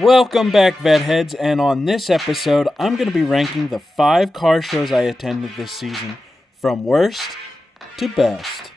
Welcome back, vet heads, and on this episode, I'm going to be ranking the 5 car shows I attended this season from worst to best.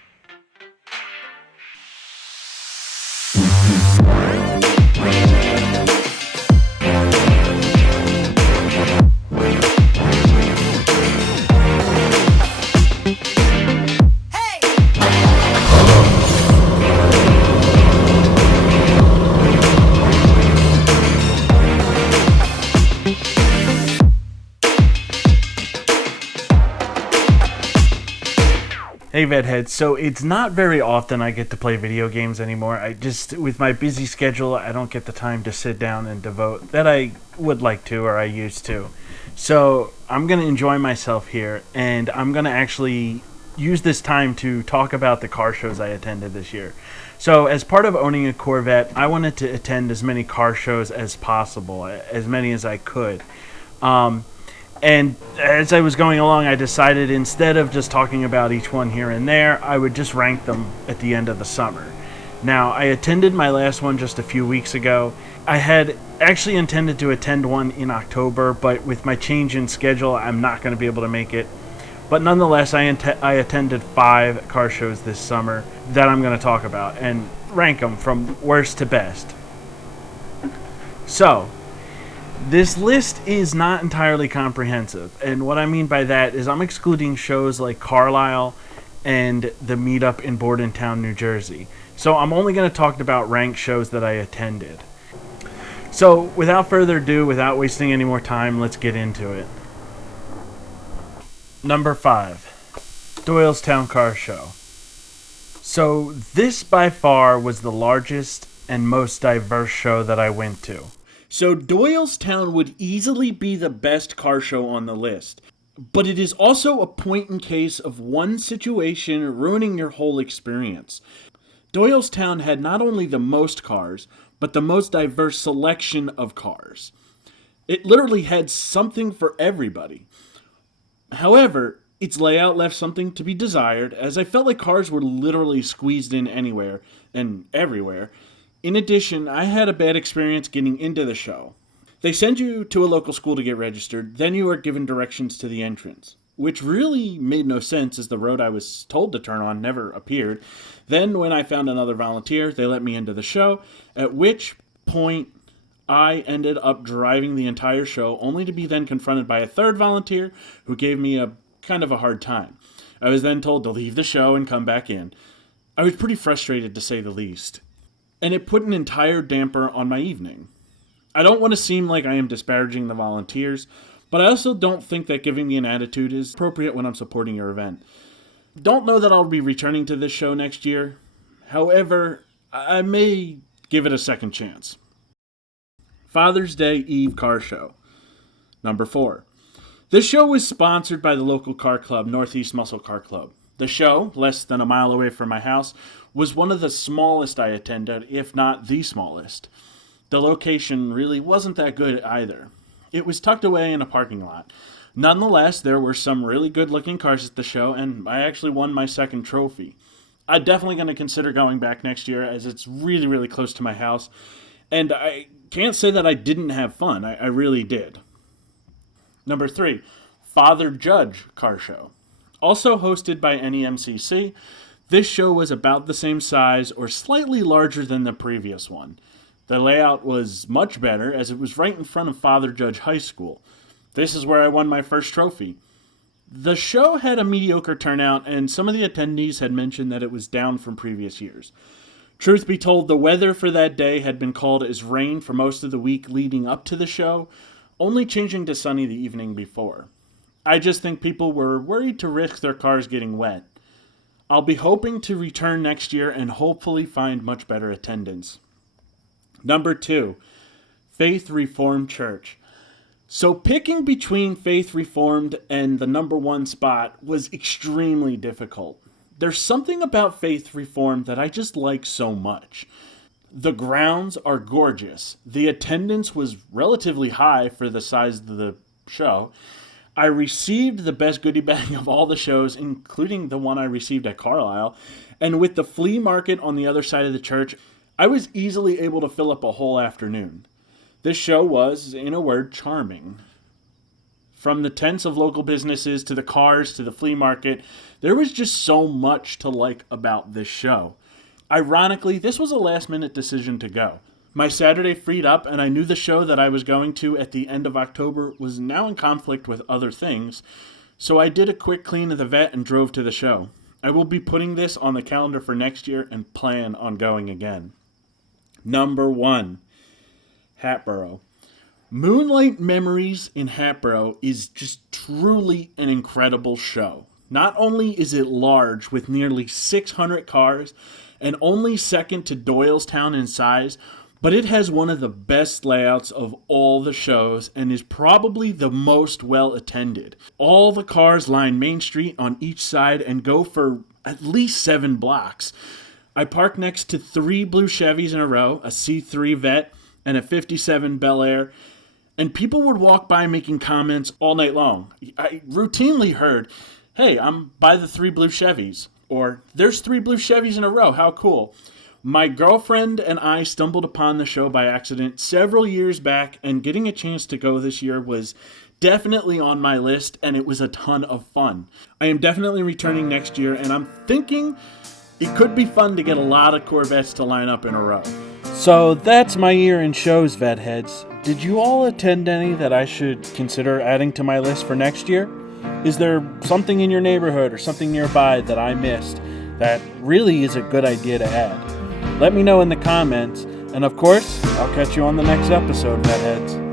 Hey Vedheads, so it's not very often I get to play video games anymore. With my busy schedule, I don't get the time to sit down and devote that I would like to or I used to. So I'm going to enjoy myself here, and I'm going to actually use this time to talk about the car shows I attended this year. So as part of owning a Corvette, I wanted to attend as many car shows as possible, as many as I could. And as I was going along, I decided instead of just talking about each one here and there, I would just rank them at the end of the summer. Now, I attended my last one just a few weeks ago. I had actually intended to attend one in October, but with my change in schedule, I'm not going to be able to make it. But nonetheless, I attended 5 car shows this summer that I'm going to talk about and rank them from worst to best. So, this list is not entirely comprehensive, and what I mean by that is I'm excluding shows like Carlisle and the meetup in Bordentown, New Jersey. So I'm only going to talk about ranked shows that I attended. So without further ado, without wasting any more time, let's get into it. Number 5, Doyles Town Car Show. So this by far was the largest and most diverse show that I went to. So Doyles Town would easily be the best car show on the list, but it is also a point in case of one situation ruining your whole experience. Doyles Town had not only the most cars, but the most diverse selection of cars. It literally had something for everybody. However, its layout left something to be desired, as I felt like cars were literally squeezed in anywhere and everywhere. In addition, I had a bad experience getting into the show. They send you to a local school to get registered, then you are given directions to the entrance, which really made no sense as the road I was told to turn on never appeared. Then when I found another volunteer, they let me into the show, at which point I ended up driving the entire show, only to be then confronted by a third volunteer who gave me a kind of a hard time. I was then told to leave the show and come back in. I was pretty frustrated, to say the least, and it put an entire damper on my evening. I don't want to seem like I am disparaging the volunteers, but I also don't think that giving me an attitude is appropriate when I'm supporting your event. Don't know that I'll be returning to this show next year. However, I may give it a second chance. Father's Day Eve Car Show. Number 4. This show was sponsored by the local car club, Northeast Muscle Car Club. The show, less than a mile away from my house, was one of the smallest I attended, if not the smallest. The location really wasn't that good either. It was tucked away in a parking lot. Nonetheless, there were some really good-looking cars at the show, and I actually won my second trophy. I'm definitely going to consider going back next year, as it's really, really close to my house, and I can't say that I didn't have fun. I really did. Number 3, Father Judge Car Show. Also hosted by NEMCC, this show was about the same size or slightly larger than the previous one. The layout was much better, as it was right in front of Father Judge High School. This is where I won my first trophy. The show had a mediocre turnout, and some of the attendees had mentioned that it was down from previous years. Truth be told, the weather for that day had been called as rain for most of the week leading up to the show, only changing to sunny the evening before. I just think people were worried to risk their cars getting wet. I'll be hoping to return next year and hopefully find much better attendance. Number 2, Faith Reformed Church. So picking between Faith Reformed and the number 1 spot was extremely difficult. There's something about Faith Reformed that I just like so much. The grounds are gorgeous. The attendance was relatively high for the size of the show. I received the best goodie bag of all the shows, including the one I received at Carlisle. And with the flea market on the other side of the church, I was easily able to fill up a whole afternoon. This show was, in a word, charming. From the tents of local businesses to the cars to the flea market, there was just so much to like about this show. Ironically, this was a last-minute decision to go. My Saturday freed up, and I knew the show that I was going to at the end of October was now in conflict with other things, so I did a quick clean of the vet and drove to the show. I will be putting this on the calendar for next year and plan on going again. Number 1, Hatboro. Moonlight Memories in Hatboro is just truly an incredible show. Not only is it large with nearly 600 cars and only second to Doyles Town in size, but it has one of the best layouts of all the shows and is probably the most well attended. All the cars line Main Street on each side and go for at least 7 blocks. I parked next to 3 blue Chevys in a row, a C3 Vet, and a 57 Bel Air, and people would walk by making comments all night long. I routinely heard, "Hey, I'm by the 3 blue Chevys," or "There's 3 blue Chevys in a row, how cool." My girlfriend and I stumbled upon the show by accident several years back, and getting a chance to go this year was definitely on my list, and it was a ton of fun. I am definitely returning next year, and I'm thinking it could be fun to get a lot of Corvettes to line up in a row. So that's my year in shows, vet heads. Did you all attend any that I should consider adding to my list for next year? Is there something in your neighborhood or something nearby that I missed that really is a good idea to add? Let me know in the comments, and of course, I'll catch you on the next episode, vet heads.